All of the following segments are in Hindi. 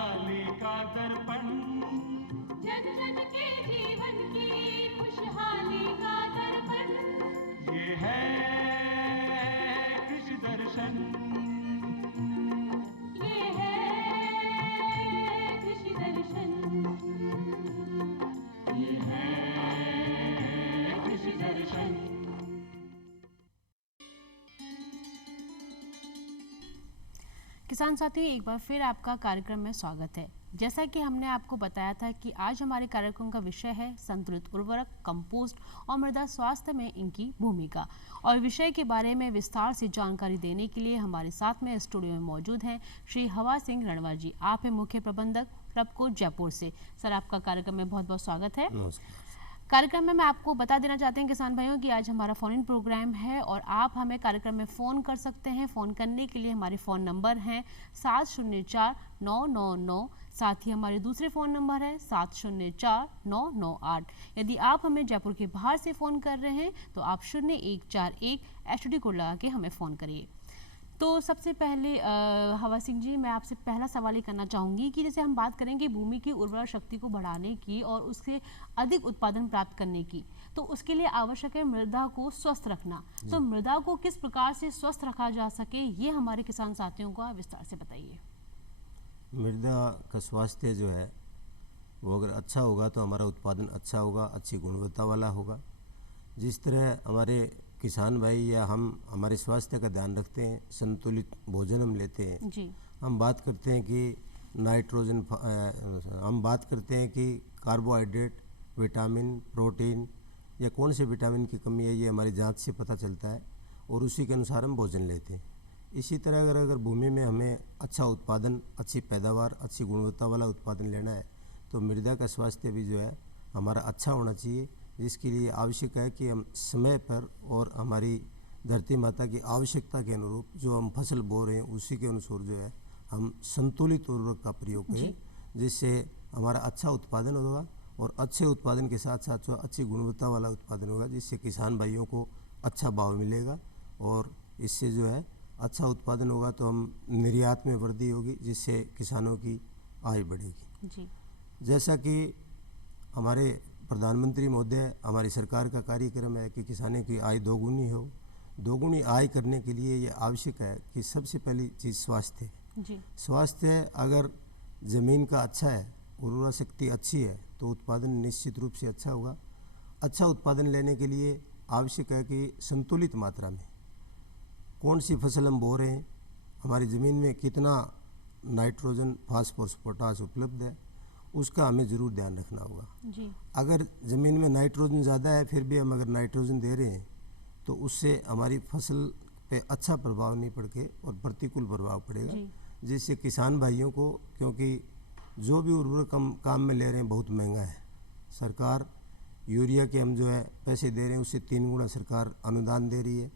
खुशहाली का दर्पण, जन जन के जीवन की खुशहाली का दर्पण, ये है कृषि दर्शन, ये है कृषि दर्शन, ये है कृषि दर्शन। किसान साथियों, एक बार फिर आपका कार्यक्रम में स्वागत है। जैसा कि हमने आपको बताया था कि आज हमारे कार्यक्रम का विषय है संतुलित उर्वरक, कंपोस्ट और मृदा स्वास्थ्य में इनकी भूमिका। और विषय के बारे में विस्तार से जानकारी देने के लिए हमारे साथ में स्टूडियो में मौजूद हैं श्री हवा सिंह रणवा जी। आप हैं मुख्य प्रबंधक प्रपको जयपुर से। सर, आपका कार्यक्रम में बहुत बहुत स्वागत है। कार्यक्रम में मैं आपको बता देना चाहते हैं किसान भाइयों कि आज हमारा फोन इन प्रोग्राम है और आप हमें कार्यक्रम में फ़ोन कर सकते हैं। फ़ोन करने के लिए हमारे फ़ोन नंबर हैं 704999, साथ ही हमारे दूसरे फ़ोन नंबर है 704998। यदि आप हमें जयपुर के बाहर से फ़ोन कर रहे हैं तो आप 0141 STD कोड लगा के हमें फ़ोन करिए। तो सबसे पहले हवा सिंह जी, मैं आपसे पहला सवाल ये करना चाहूँगी कि जैसे हम बात करेंगे भूमि की उर्वरा शक्ति को बढ़ाने की और उससे अधिक उत्पादन प्राप्त करने की, तो उसके लिए आवश्यक है मृदा को स्वस्थ रखना। तो मृदा को किस प्रकार से स्वस्थ रखा जा सके, ये हमारे किसान साथियों को आप विस्तार से बताइए। मृदा का स्वास्थ्य जो है वो अगर अच्छा होगा तो हमारा उत्पादन अच्छा होगा, अच्छी गुणवत्ता वाला होगा। जिस तरह हमारे किसान भाई या हम हमारे स्वास्थ्य का ध्यान रखते हैं, संतुलित भोजन हम लेते हैं जी। हम बात करते हैं कि नाइट्रोजन, हम बात करते हैं कि कार्बोहाइड्रेट, विटामिन, प्रोटीन या कौन से विटामिन की कमी है, ये हमारी जांच से पता चलता है और उसी के अनुसार हम भोजन लेते हैं। इसी तरह अगर भूमि में हमें अच्छा उत्पादन, अच्छी पैदावार, अच्छी गुणवत्ता वाला उत्पादन लेना है तो मृदा का स्वास्थ्य भी जो है हमारा अच्छा होना चाहिए। जिसके लिए आवश्यक है कि हम समय पर और हमारी धरती माता की आवश्यकता के अनुरूप जो हम फसल बो रहे हैं उसी के अनुसार जो है हम संतुलित उर्वरक का प्रयोग करें, जिससे हमारा अच्छा उत्पादन होगा और अच्छे उत्पादन के साथ साथ जो अच्छी गुणवत्ता वाला उत्पादन होगा, जिससे किसान भाइयों को अच्छा भाव मिलेगा और इससे जो है अच्छा उत्पादन होगा तो हम निर्यात में वृद्धि होगी, जिससे किसानों की आय बढ़ेगी। जी। जैसा कि हमारे प्रधानमंत्री महोदय, हमारी सरकार का कार्यक्रम है कि किसानों की आय दोगुनी हो। दोगुनी आय करने के लिए ये आवश्यक है कि सबसे पहली चीज़ स्वास्थ्य है। जी। स्वास्थ्य अगर ज़मीन का अच्छा है, उर्वरा शक्ति अच्छी है तो उत्पादन निश्चित रूप से अच्छा होगा। अच्छा उत्पादन लेने के लिए आवश्यक है कि संतुलित मात्रा में कौन सी फसल हम बो रहे हैं, हमारी ज़मीन में कितना नाइट्रोजन, फास्फोरस, पोटास उपलब्ध है, उसका हमें ज़रूर ध्यान रखना होगा। जी। अगर ज़मीन में नाइट्रोजन ज़्यादा है फिर भी हम अगर नाइट्रोजन दे रहे हैं तो उससे हमारी फसल पे अच्छा प्रभाव नहीं पड़ के और प्रतिकूल प्रभाव पड़ेगा, जिससे किसान भाइयों को, क्योंकि जो भी उर्वरक हम काम में ले रहे हैं बहुत महंगा है। सरकार यूरिया के हम जो है पैसे दे रहे हैं उससे 3 गुना सरकार अनुदान दे रही है।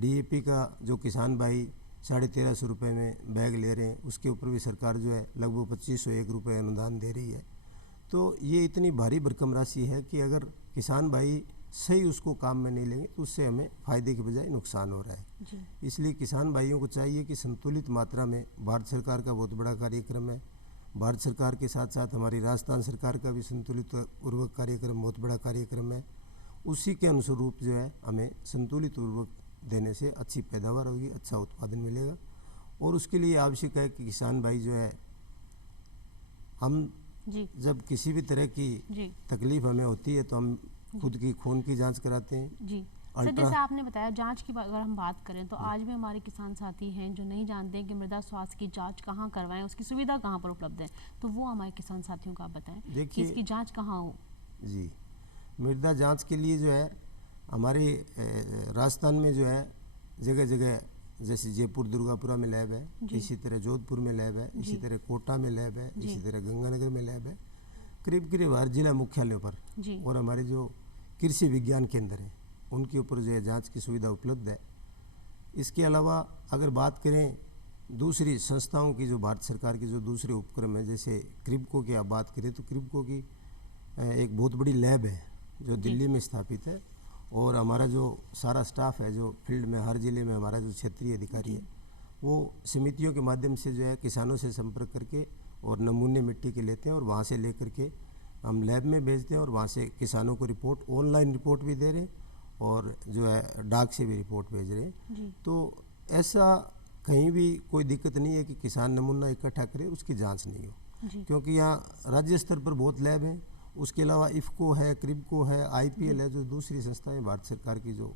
DAP का जो किसान भाई 1350 रुपये में बैग ले रहे हैं उसके ऊपर भी सरकार जो है लगभग 2501 रुपये अनुदान दे रही है। तो ये इतनी भारी भरकम राशि है कि अगर किसान भाई सही उसको काम में नहीं लेंगे तो उससे हमें फ़ायदे के बजाय नुकसान हो रहा है। इसलिए किसान भाइयों को चाहिए कि संतुलित मात्रा में, भारत सरकार का बहुत बड़ा कार्यक्रम है, भारत सरकार के साथ साथ हमारी राजस्थान सरकार का भी संतुलित उर्वरक कार्यक्रम बहुत बड़ा कार्यक्रम है, उसी के अनुरूप जो है हमें संतुलित उर्वरक देने से अच्छी पैदावार होगी, अच्छा उत्पादन मिलेगा। और उसके लिए आवश्यक है कि किसान भाई जो है हम जब किसी भी तरह की तकलीफ हमें होती है तो हम खुद की खून की जांच कराते हैं। जी सर, जैसे आपने बताया जांच की अगर हम बात करें तो आज भी हमारे किसान साथी हैं जो नहीं जानते हैं कि मृदा स्वास्थ्य की जांच कहाँ करवाएं, उसकी सुविधा कहाँ पर उपलब्ध है, तो वो हमारे किसान साथियों को आप बताएं कि इसकी जांच कहाँ हो। जी, मृदा जांच के लिए जो है हमारे राजस्थान में जो है जगह जगह, जैसे जयपुर दुर्गापुरा में लैब है, इसी तरह जोधपुर में लैब है, इसी तरह कोटा में लैब है, इसी तरह गंगानगर में लैब है, करीब करीब हर जिला मुख्यालयों पर और हमारे जो कृषि विज्ञान केंद्र हैं उनके ऊपर जो है जांच की सुविधा उपलब्ध है। इसके अलावा अगर बात करें दूसरी संस्थाओं की, जो भारत सरकार की जो दूसरे उपक्रम है, जैसे क्रिप्को की आप बात करें तो क्रिप्को की एक बहुत बड़ी लैब है जो दिल्ली में स्थापित है और हमारा जो सारा स्टाफ है जो फील्ड में हर ज़िले में हमारा जो क्षेत्रीय अधिकारी है वो समितियों के माध्यम से जो है किसानों से संपर्क करके और नमूने मिट्टी के लेते हैं और वहाँ से लेकर के हम लैब में भेजते हैं और वहाँ से किसानों को रिपोर्ट, ऑनलाइन रिपोर्ट भी दे रहे हैं और जो है डाक से भी रिपोर्ट भेज रहे हैं। जी। तो ऐसा कहीं भी कोई दिक्कत नहीं है कि किसान नमूना इकट्ठा करे उसकी जांच नहीं हो, जी। क्योंकि यहाँ राज्य स्तर पर बहुत लैब हैं। उसके अलावा इफ़को है, क्रिबको है, IPL है, जो दूसरी संस्थाएं भारत सरकार की जो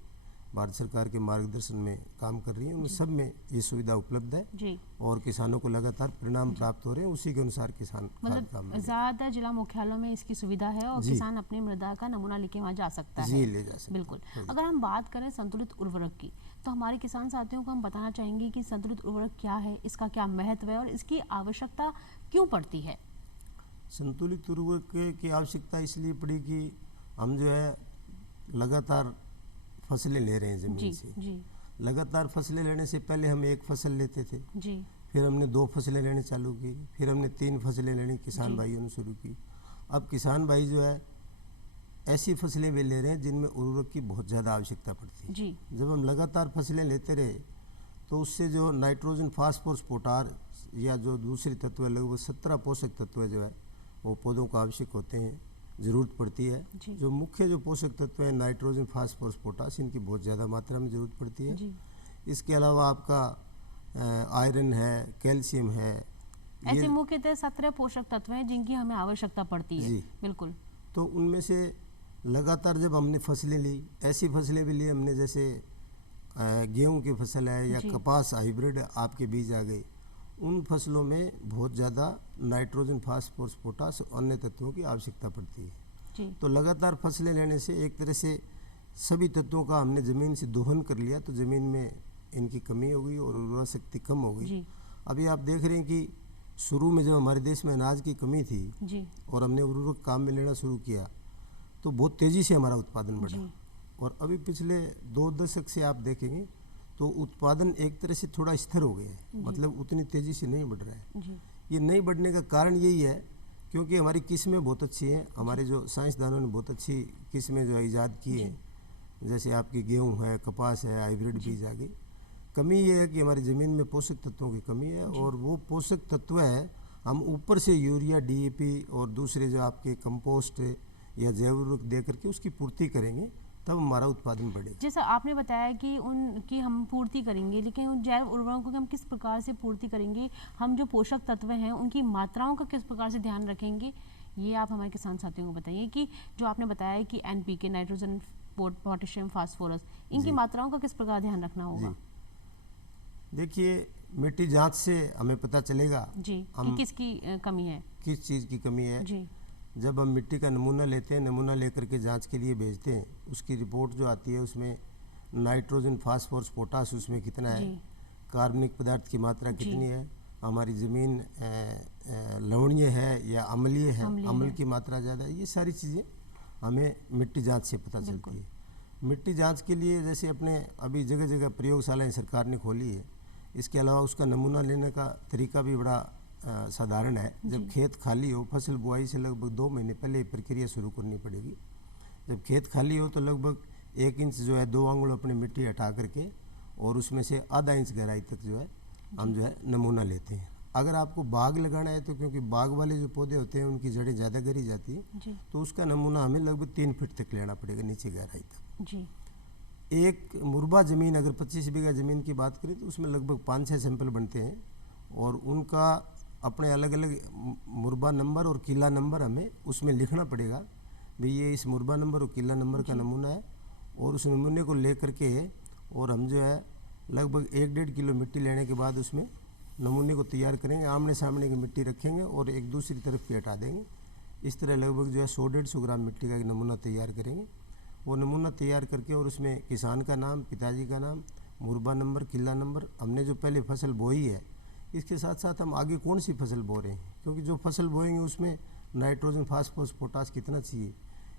भारत सरकार के मार्गदर्शन में काम कर रही हैं, उन सब में ये सुविधा उपलब्ध है जी। और किसानों को लगातार परिणाम प्राप्त हो रहे हैं। उसी के अनुसार किसान खाद काम मतलब में ज्यादातर जिला मुख्यालयों में इसकी सुविधा है और जी। किसान अपनी मृदा का नमूना लेके वहाँ जा सकता जी है। ले जा सकते हैं। बिल्कुल। हाँ। अगर हम बात करें संतुलित उर्वरक की, तो हमारे किसान साथियों को हम बताना चाहेंगे कि संतुलित उर्वरक क्या है, इसका क्या महत्व है और इसकी आवश्यकता क्यों पड़ती है। संतुलित उर्वरक की आवश्यकता इसलिए पड़ी कि हम जो है लगातार फसलें ले रहे हैं जी ज़मीन से। जी लगातार फसलें लेने से पहले हम एक फसल लेते थे, जी फिर हमने 2 फसलें लेनी चालू की, फिर हमने 3 फसलें लेनी किसान जी। भाइयों ने शुरू की। अब किसान भाई जो है ऐसी फसलें भी ले रहे हैं जिनमें उर्वरक की बहुत ज़्यादा आवश्यकता पड़ती है। जी जब हम लगातार फसलें लेते रहे तो उससे जो नाइट्रोजन, फास्फोरस, पोटाश या जो दूसरी तत्व है, लगभग 17 पोषक तत्व जो है वो पौधों को आवश्यक होते हैं, ज़रूरत पड़ती है। जी। जो मुख्य जो पोषक तत्व हैं नाइट्रोजन, फास्फोरस, पोटाश, इनकी बहुत ज़्यादा मात्रा में ज़रूरत पड़ती है। जी। इसके अलावा आपका आयरन है, कैल्शियम है। ऐसे मुख्यतः 17 पोषक तत्व हैं जिनकी हमें आवश्यकता पड़ती है। जी। बिल्कुल। तो उनमें से लगातार जब हमने फसलें ली, ऐसी फसलें भी ली हमने जैसे गेहूं की फसल है या जी। कपास हाइब्रिड आपके बीज आ गए, उन फसलों में बहुत ज़्यादा नाइट्रोजन, फास्फोरस, पोटाश और अन्य तत्वों की आवश्यकता पड़ती है। जी तो लगातार फसलें लेने से एक तरह से सभी तत्वों का हमने ज़मीन से दोहन कर लिया, तो ज़मीन में इनकी कमी हो गई और उर्वरक शक्ति कम हो गई। जी अभी आप देख रहे हैं कि शुरू में जब हमारे देश में अनाज की कमी थी जी और हमने उर्वरक काम में लेना शुरू किया तो बहुत तेज़ी से हमारा उत्पादन बढ़ा। जी। और अभी पिछले 2 दशक से आप देखेंगे तो उत्पादन एक तरह से थोड़ा स्थिर हो गया है, मतलब उतनी तेज़ी से नहीं बढ़ रहा है। जी ये नहीं बढ़ने का कारण यही है क्योंकि हमारी किस्में बहुत अच्छी हैं, हमारे जो साइंसदानों ने बहुत अच्छी किस्में जो ईजाद की हैं, जैसे आपकी गेहूं है, कपास है, हाइब्रिड बीज आ गई। कमी ये है कि हमारी ज़मीन में पोषक तत्वों की कमी है और वो पोषक तत्व है हम ऊपर से यूरिया, DAP और दूसरे जो आपके कंपोस्ट या जैव उर्वरक दे करके उसकी पूर्ति करेंगे, तब हमारा उत्पादन बढ़ेगा। जैसा आपने बताया कि उनकी हम पूर्ति करेंगे, लेकिन उन जैव उर्वरकों की हम किस प्रकार से पूर्ति करेंगे, हम जो पोषक तत्व हैं उनकी मात्राओं का किस प्रकार से ध्यान रखेंगे, ये आप हमारे किसान साथियों को बताइए। कि जो आपने बताया कि NPK, नाइट्रोजन, पोटेशियम, फास्फोरस, इनकी जी। मात्राओं का किस प्रकार ध्यान रखना होगा। देखिए मिट्टी जांच से हमें पता चलेगा जी कि हम किसकी कमी है। किस चीज़ की कमी है। जी जब हम मिट्टी का नमूना लेते हैं, नमूना लेकर के जांच के लिए भेजते हैं, उसकी रिपोर्ट जो आती है उसमें नाइट्रोजन, फास्फोरस, पोटाश उसमें कितना है, जी कार्बनिक पदार्थ की मात्रा जी। कितनी है, हमारी ज़मीन लवणीय है या अम्लीय है, अम्लीय अम्ल है। की मात्रा ज़्यादा है, ये सारी चीज़ें हमें मिट्टी जांच से पता चलती बिल्कुल। है। मिट्टी जांच के लिए जैसे अपने अभी जगह जगह प्रयोगशालाएं सरकार ने खोली है। इसके अलावा उसका नमूना लेने का तरीका भी बड़ा साधारण है। जब खेत खाली हो, फसल बुआई से लगभग 2 महीने पहले ये प्रक्रिया शुरू करनी पड़ेगी। जब खेत खाली हो तो लगभग 1 इंच जो है 2 आंगुल अपनी मिट्टी हटा करके और उसमें से आधा इंच गहराई तक जो है हम जो है नमूना लेते हैं। अगर आपको बाग लगाना है तो क्योंकि बाग वाले जो पौधे होते हैं उनकी जड़ें ज़्यादा गहरी जाती हैं, जी तो उसका नमूना हमें लगभग 3 फीट तक लेना पड़ेगा नीचे गहराई तक। जी एक मुरबा ज़मीन अगर 25 बीघा ज़मीन की बात करें तो उसमें लगभग 5-6 सैंपल बनते हैं और उनका अपने अलग अलग मुरबा नंबर और किला नंबर हमें उसमें लिखना पड़ेगा। भाई ये इस मुरबा नंबर और किला नंबर का नमूना है और उस नमूने को ले करके और हम जो है लगभग 1-1.5 किलो मिट्टी लेने के बाद उसमें नमूने को तैयार करेंगे, आमने सामने की मिट्टी रखेंगे और एक दूसरी तरफ की हटा देंगे। इस तरह लगभग जो है 100-150 ग्राम मिट्टी का एक नमूना तैयार करेंगे। वो नमूना तैयार करके और उसमें किसान का नाम, पिताजी का नाम, मुरबा नंबर, किला नंबर, हमने जो पहले फसल बोई है, इसके साथ साथ हम आगे कौन सी फसल बो रहे हैं, क्योंकि जो फसल बोएंगे उसमें नाइट्रोजन, फास्फोरस, पोटाश कितना चाहिए,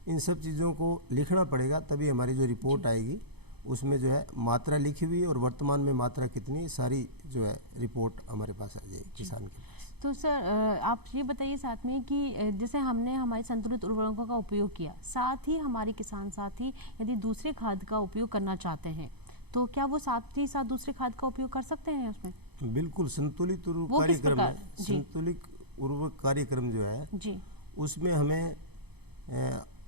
इन सब चीज़ों को लिखना पड़ेगा। तभी हमारी जो रिपोर्ट आएगी उसमें जो है मात्रा लिखी हुई और वर्तमान में मात्रा कितनी है, सारी जो है रिपोर्ट हमारे पास आ जाएगी किसान के पास। तो सर आप ये बताइए साथ में कि जैसे हमने हमारे संतुलित उर्वरकों का उपयोग किया, साथ ही हमारे किसान साथी यदि दूसरे खाद का उपयोग करना चाहते हैं तो क्या वो साथ दूसरे खाद का उपयोग कर सकते हैं उसमें? बिल्कुल, संतुलित वो उर्वरक किस कार्यक्रम प्रकार? में जी। संतुलित उर्वरक कार्यक्रम जो है जी उसमें हमें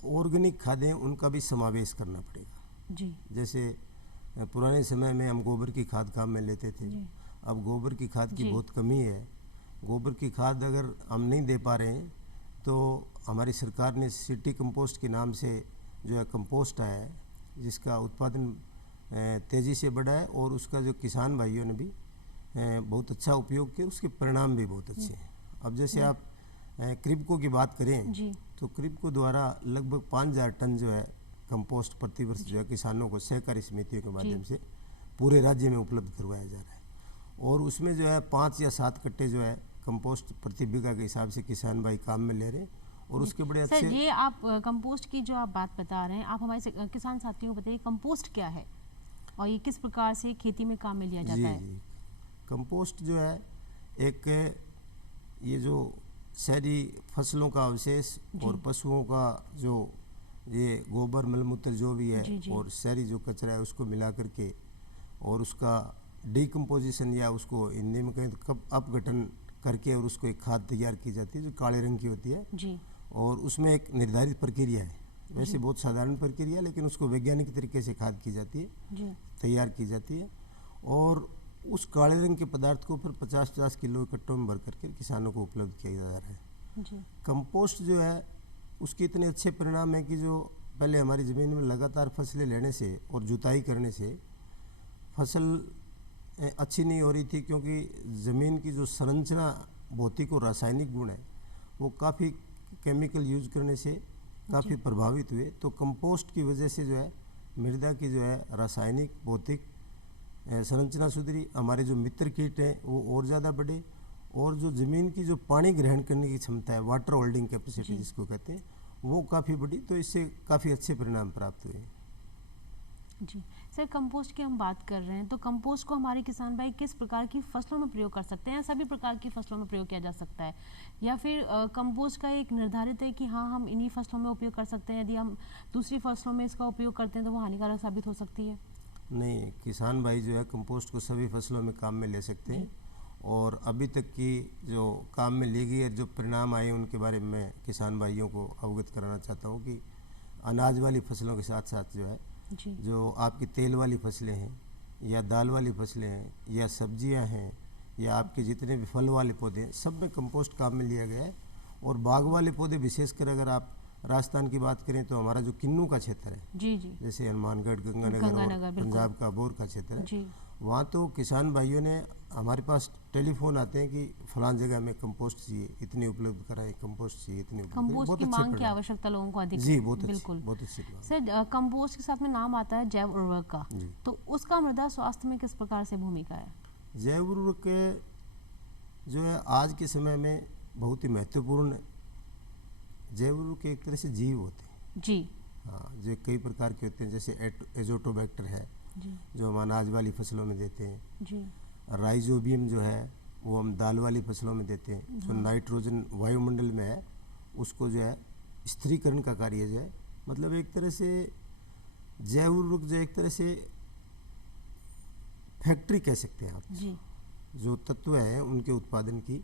ऑर्गेनिक खादें उनका भी समावेश करना पड़ेगा। जी जैसे पुराने समय में हम गोबर की खाद काम में लेते थे, अब गोबर की खाद की जी। बहुत कमी है। गोबर की खाद अगर हम नहीं दे पा रहे हैं तो हमारी सरकार ने सिटी कंपोस्ट के नाम से जो है कंपोस्ट आया है, जिसका उत्पादन तेज़ी से बढ़ा है और उसका जो किसान भाइयों ने भी बहुत अच्छा उपयोग किया, उसके परिणाम भी बहुत अच्छे हैं। अब जैसे आप क्रिप्को की बात करें जी तो क्रिप्को द्वारा लगभग 5000 टन जो है कंपोस्ट प्रतिवर्ष जो है किसानों को सहकारी समितियों के माध्यम से पूरे राज्य में उपलब्ध करवाया जा रहा है, और उसमें जो है 5 या 7 कट्टे जो है कंपोस्ट प्रति बीघा के हिसाब से किसान भाई काम में ले रहे हैं, और उसके बड़े सर, अच्छे। ये आप कंपोस्ट की जो आप बात बता रहे हैं, आप हमारे किसान साथियों को बताइए कंपोस्ट क्या है और ये किस प्रकार से खेती में काम में लिया जाता है। जी, कंपोस्ट जो है एक ये जो शहरी फसलों का अवशेष और पशुओं का जो ये गोबर मलमूत्र जो भी है जी। और शहरी जो कचरा है उसको मिला करके और उसका डिकम्पोजिशन या उसको हिंदी में कहें तो कब अपघटन करके और उसको एक खाद तैयार की जाती है जो काले रंग की होती है, जी और उसमें एक निर्धारित प्रक्रिया है। वैसे बहुत साधारण प्रक्रिया है, लेकिन उसको वैज्ञानिक तरीके से खाद की जाती है, जी तैयार की जाती है, और उस काले रंग के पदार्थ को फिर 50-50 किलो इकट्ठों में भर करके किसानों को उपलब्ध किया जा रहा है। जी कंपोस्ट जो है उसके इतने अच्छे परिणाम है कि जो पहले हमारी ज़मीन में लगातार फसलें लेने से और जुताई करने से फसल अच्छी नहीं हो रही थी, क्योंकि ज़मीन की जो संरचना भौतिक और रासायनिक गुण है वो काफ़ी केमिकल यूज करने से काफ़ी प्रभावित हुए। तो कंपोस्ट की वजह से जो है मृदा की जो है रासायनिक भौतिक संरचना सुधरी, हमारे जो मित्र कीट हैं वो और ज़्यादा बढ़े, और जो ज़मीन की जो पानी ग्रहण करने की क्षमता है, वाटर होल्डिंग कैपेसिटी जिसको कहते हैं, वो काफ़ी बढ़ी। तो इससे काफ़ी अच्छे परिणाम प्राप्त हुए। जी सर, कंपोस्ट की हम बात कर रहे हैं तो कंपोस्ट को हमारे किसान भाई किस प्रकार की फसलों में प्रयोग कर सकते हैं, या सभी प्रकार की फसलों में प्रयोग किया जा सकता है, या फिर कंपोस्ट का एक निर्धारित है कि हाँ हम इन्हीं फसलों में उपयोग कर सकते हैं, यदि हम दूसरी फसलों में इसका उपयोग करते हैं तो वो हानिकारक साबित हो सकती है। नहीं, किसान भाई जो है कंपोस्ट को सभी फसलों में काम में ले सकते हैं, और अभी तक की जो काम में ली गई है जो परिणाम आए उनके बारे में मैं किसान भाइयों को अवगत कराना चाहता हूँ कि अनाज वाली फसलों के साथ साथ जो है जी जो आपकी तेल वाली फसलें हैं या दाल वाली फसलें हैं या सब्जियां हैं या आपके जितने भी फल वाले पौधे हैं, सब में कंपोस्ट काम में लिया गया है। और बाग वाले पौधे विशेषकर अगर आप राजस्थान की बात करें तो हमारा जो किन्नू का क्षेत्र है, जी जी जैसे हनुमानगढ़, गंगानगर गंगानगर, और बिल्कुल। पंजाब का बोर का क्षेत्र है, जी वहाँ तो किसान भाइयों ने हमारे पास टेलीफोन आते हैं कि फलां जगह में कंपोस्ट चाहिए, इतनी उपलब्ध कराएं, कंपोस्ट चाहिए, इतनी उपलब्ध कराएं। कंपोस्ट बहुत की अच्छे मांग की परिणाम। आवश्यकता लोगों को अधिक जी, है। बहुत अच्छी, बिल्कुल बहुत अच्छी बात। सर, कंपोस्ट के साथ में नाम आता है जैव उर्वरक का, जी। तो उसका मृदा स्वास्थ्य में किस प्रकार से भूमिका है। जैव उर्वरक जो है आज के समय में बहुत ही महत्वपूर्ण है। जैव उर्वरक एक तरह से जीव होते हैं, जी हाँ, जो कई प्रकार के होते हैं, जैसे एजोटोबैक्टर है जी जो हम अनाज वाली फसलों में देते हैं, जी राइजोबियम जो है वो हम दाल वाली फसलों में देते हैं, जो नाइट्रोजन वायुमंडल में है उसको जो है स्थिरीकरण का कार्य जो है, मतलब एक तरह से जैव उर्वरक जो एक तरह से फैक्ट्री कह सकते हैं आप, जी जो तत्व हैं उनके उत्पादन की।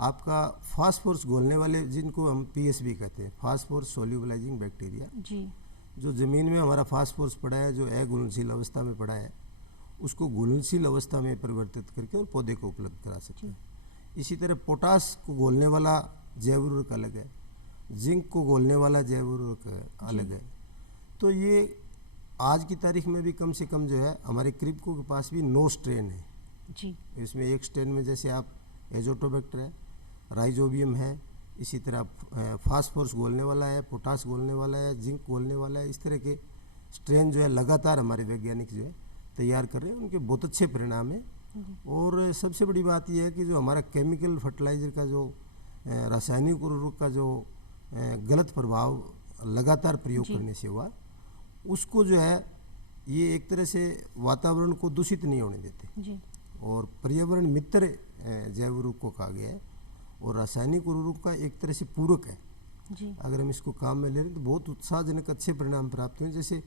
आपका फास्फोरस घोलने वाले जिनको हम पीएसबी कहते हैं, फास्फोरस सोल्यूबलाइजिंग बैक्टीरिया, जी जो ज़मीन में हमारा फास्फोरस पड़ा है, जो अघुलनशील अवस्था में पड़ा है, उसको घुलनशील अवस्था में परिवर्तित करके और पौधे को उपलब्ध करा सकते हैं। इसी तरह पोटास को घोलने वाला जैव उर्वरक अलग है, जिंक को घोलने वाला जैव उर्वरक अलग है। तो ये आज की तारीख में भी कम से कम जो है हमारे क्रिप्को के पास भी 9 स्ट्रेन है। जी इसमें एक स्ट्रेन में जैसे आप एजोटोबैक्टर है, राइजोबियम है, इसी तरह फास्फोरस घोलने वाला है, पोटास घोलने वाला है, जिंक घोलने वाला है, इस तरह के स्ट्रेन जो है लगातार हमारे वैज्ञानिक जो है तैयार कर रहे हैं, उनके बहुत अच्छे परिणाम हैं। और सबसे बड़ी बात यह है कि जो हमारा केमिकल फर्टिलाइज़र का जो रासायनिक उर्वरक का जो गलत प्रभाव लगातार प्रयोग करने से हुआ, उसको जो है ये एक तरह से वातावरण को दूषित नहीं होने देते, जी और पर्यावरण मित्र जैव उर्वरक को कहा गया है, और रासायनिक उर्वरक का एक तरह से पूरक है। जी अगर हम इसको काम में ले रहे हैं तो बहुत उत्साहजनक अच्छे परिणाम प्राप्त हुए। जैसे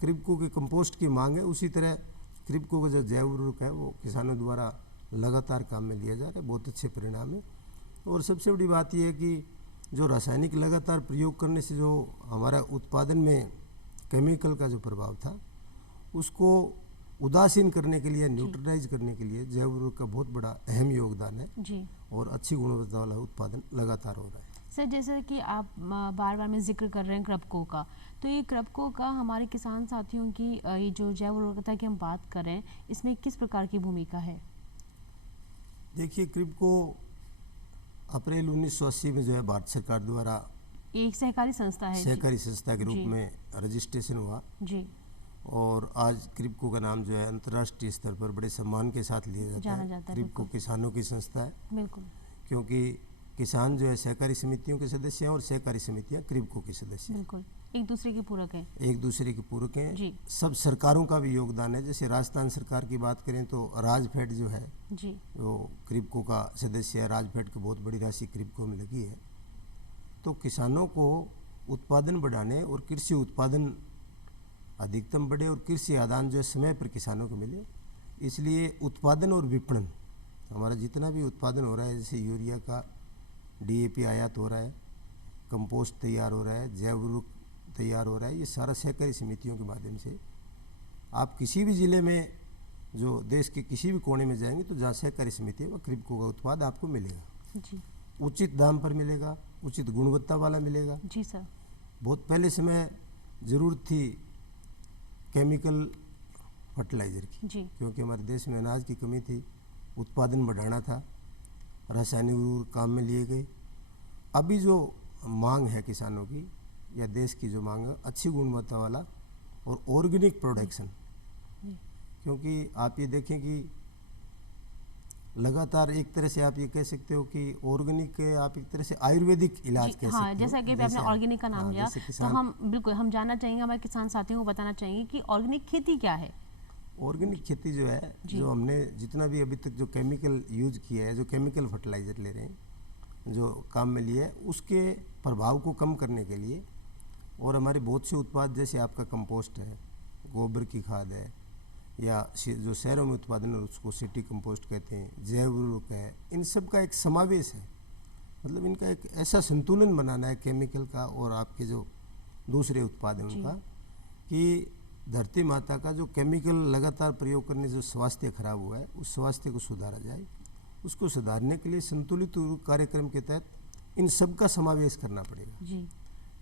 क्रिप्को के कंपोस्ट की मांग है, उसी तरह क्रिप्को का जो जैव उर्वरक है वो किसानों द्वारा लगातार काम में लिया जा रहा है, बहुत अच्छे परिणाम है। और सबसे बड़ी बात यह है कि जो रासायनिक लगातार प्रयोग करने से जो हमारा उत्पादन में केमिकल का जो प्रभाव था उसको उदासीन करने के लिए, न्यूट्रलाइज करने के लिए जैव उर्वरक का बहुत बड़ा अहम योगदान है जी। और अच्छी गुणवत्ता वाला उत्पादन लगातार हो रहा है। सर, जैसे कि आप बार बार में जिक्र कर रहे हैं क्रपको का, तो ये क्रपको का हमारे किसान साथियों की ये जो जैव उर्वरकता की हम बात कर रहे हैं, इसमें किस प्रकार की भूमिका है? देखिए, क्रिप्को अप्रैल 1980 में जो है भारत सरकार द्वारा एक सहकारी संस्था है। सहकारी संस्था के रूप जी। में रजिस्ट्रेशन हुआ जी। और आज क्रिप्को का नाम जो है अंतर्राष्ट्रीय स्तर पर बड़े सम्मान के साथ लिया जाता जाना है। जाता है, क्रिप्को किसानों की संस्था है, बिल्कुल। क्योंकि किसान जो है सहकारी समितियों के सदस्य हैं और सहकारी समितियां क्रिप्को के सदस्य हैं। बिल्कुल, एक दूसरे के पूरक हैं। एक दूसरे के पूरक हैं। जी। सब सरकारों का भी योगदान है। जैसे राजस्थान सरकार की बात करें तो राजफेड जो है जी। वो क्रिप्को का सदस्य है। राजफेड की बहुत बड़ी राशि क्रिप्को में लगी है। तो किसानों को उत्पादन बढ़ाने और कृषि उत्पादन अधिकतम बढ़े और कृषि आदान जो है समय पर किसानों को मिले, इसलिए उत्पादन और विपणन, हमारा जितना भी उत्पादन हो रहा है, जैसे यूरिया का DAP आयात हो रहा है, कंपोस्ट तैयार हो रहा है, जैव उर्वरक तैयार हो रहा है, ये सारा सहकारी समितियों के माध्यम से आप किसी भी ज़िले में, जो देश के किसी भी कोने में जाएंगे तो जहाँ सहकारी समिति है वहाँ क्रिप्को का उत्पाद आपको मिलेगा। जी। उचित दाम पर मिलेगा, उचित गुणवत्ता वाला मिलेगा। जी सर। बहुत पहले समय ज़रूरत थी केमिकल फर्टिलाइज़र की, जी। क्योंकि हमारे देश में अनाज की कमी थी, उत्पादन बढ़ाना था, रासायनिक उर्वरक काम में लिए गए। अभी जो मांग है किसानों की या देश की जो मांग है, अच्छी गुणवत्ता वाला और ऑर्गेनिक प्रोडक्शन, क्योंकि आप ये देखें कि लगातार एक तरह से आप ये कह सकते हो कि ऑर्गेनिक आप एक तरह से आयुर्वेदिक इलाज जी, कह हाँ, सकते हो। जैसा कि आपने जैसे- ऑर्गेनिक का नाम हाँ, लिया, जैसे तो किसान- हम बिल्कुल हम जानना चाहेंगे, हमारे किसान साथियों को बताना चाहेंगे कि ऑर्गेनिक खेती क्या है। ऑर्गेनिक खेती जो है, जी। जो हमने जितना भी अभी तक जो केमिकल यूज किया है, जो केमिकल फर्टिलाइज़र ले रहे हैं, जो काम में लिए है, उसके प्रभाव को कम करने के लिए और हमारे बहुत से उत्पाद जैसे आपका कंपोस्ट है, गोबर की खाद है, या जो शहरों में उत्पादन है उसको सिटी कंपोस्ट कहते हैं, जैव उर्वरक है, इन सब का एक समावेश है। मतलब इनका एक ऐसा संतुलन बनाना है केमिकल का और आपके जो दूसरे उत्पाद हैं उनका, कि धरती माता का जो केमिकल लगातार प्रयोग करने से जो स्वास्थ्य खराब हुआ है, उस स्वास्थ्य को सुधारा जाए। उसको सुधारने के लिए संतुलित उर्वरक कार्यक्रम के तहत इन सब का समावेश करना पड़ेगा। जी।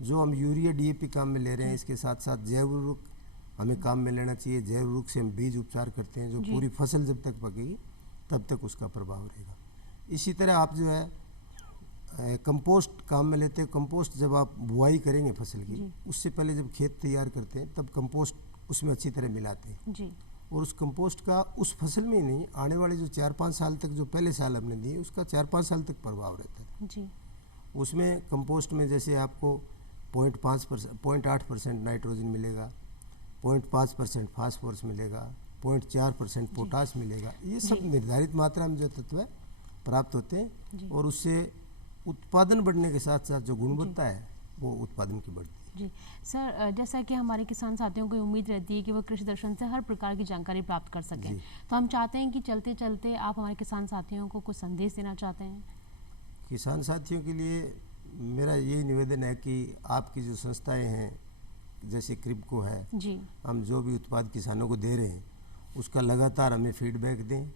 जो हम यूरिया DAP काम में ले रहे हैं, इसके साथ साथ जैव उर्वरक हमें काम में लेना चाहिए। जैव उर्वरक से हम बीज उपचार करते हैं, जो जी। पूरी फसल जब तक पकेगी तब तक उसका प्रभाव रहेगा। इसी तरह आप जो है कंपोस्ट काम में लेते हैं। कंपोस्ट जब आप बुआई करेंगे फसल की, उससे पहले जब खेत तैयार करते हैं तब कंपोस्ट उसमें अच्छी तरह मिलाते हैं, जी। और उस कंपोस्ट का उस फसल में ही नहीं, आने वाले जो 4-5 साल तक, जो पहले साल हमने दिए, उसका 4-5 साल तक प्रभाव रहता है। जी। उसमें कंपोस्ट में जैसे आपको 0.8% नाइट्रोजन मिलेगा, 0.5% फास्फोरस मिलेगा, 0.4% पोटाश मिलेगा। ये सब जी। निर्धारित मात्रा में जो तत्व है प्राप्त होते जी। हैं, और उससे उत्पादन बढ़ने के साथ साथ जो गुणवत्ता है वो उत्पादन की बढ़ती है। जी सर, जैसा कि हमारे किसान साथियों को उम्मीद रहती है कि वो कृषि दर्शन से हर प्रकार की जानकारी प्राप्त कर सकें, जी। तो हम चाहते हैं कि चलते चलते आप हमारे किसान साथियों को कुछ संदेश देना चाहते हैं। किसान साथियों के लिए मेरा यही निवेदन है कि आपकी जो संस्थाएं हैं, जैसे क्रिप्को है, जी। हम जो भी उत्पाद किसानों को दे रहे हैं उसका लगातार हमें फीडबैक दें,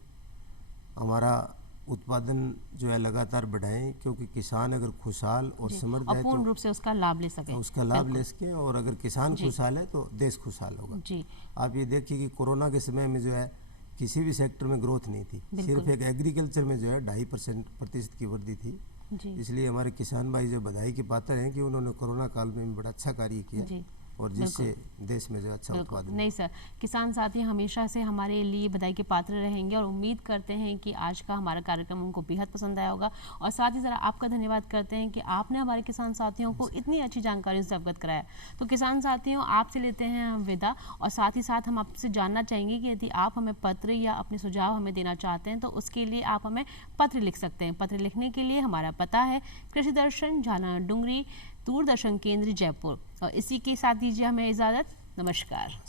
हमारा उत्पादन जो है लगातार बढ़ाएं, क्योंकि किसान अगर खुशहाल और जी, समृद्ध और है पूर्ण तो रूप से उसका लाभ ले सके। उसका लाभ बिल्कुल। ले सकें, और अगर किसान जी। खुशहाल है तो देश खुशहाल होगा। जी। आप ये देखिए कि कोरोना के समय में जो है किसी भी सेक्टर में ग्रोथ नहीं थी, बिल्कुल। सिर्फ एक एग्रीकल्चर में जो है 2.5% की वृद्धि थी। जी। इसलिए हमारे किसान भाई जो बधाई के पात्र हैं कि उन्होंने कोरोना काल में बड़ा अच्छा कार्य किया, जी। और जिससे देश में जो अच्छा बिल्कुल उत्पादन। नहीं सर, किसान साथी हमेशा से हमारे लिए बधाई के पात्र रहेंगे और उम्मीद करते हैं कि आज का हमारा कार्यक्रम उनको बेहद पसंद आया होगा। और साथ ही ज़रा आपका धन्यवाद करते हैं कि आपने हमारे किसान साथियों को इतनी अच्छी जानकारी से अवगत कराया। तो किसान साथियों, आपसे लेते हैं हम विदा, और साथ ही साथ हम आपसे जानना चाहेंगे कि यदि आप हमें पत्र या अपने सुझाव हमें देना चाहते हैं तो उसके लिए आप हमें पत्र लिख सकते हैं। पत्र लिखने के लिए हमारा पता है कृषि दर्शन, झालाना डुंगरी, दूरदर्शन केंद्र, जयपुर। और इसी के साथ दीजिए हमें इजाज़त। नमस्कार।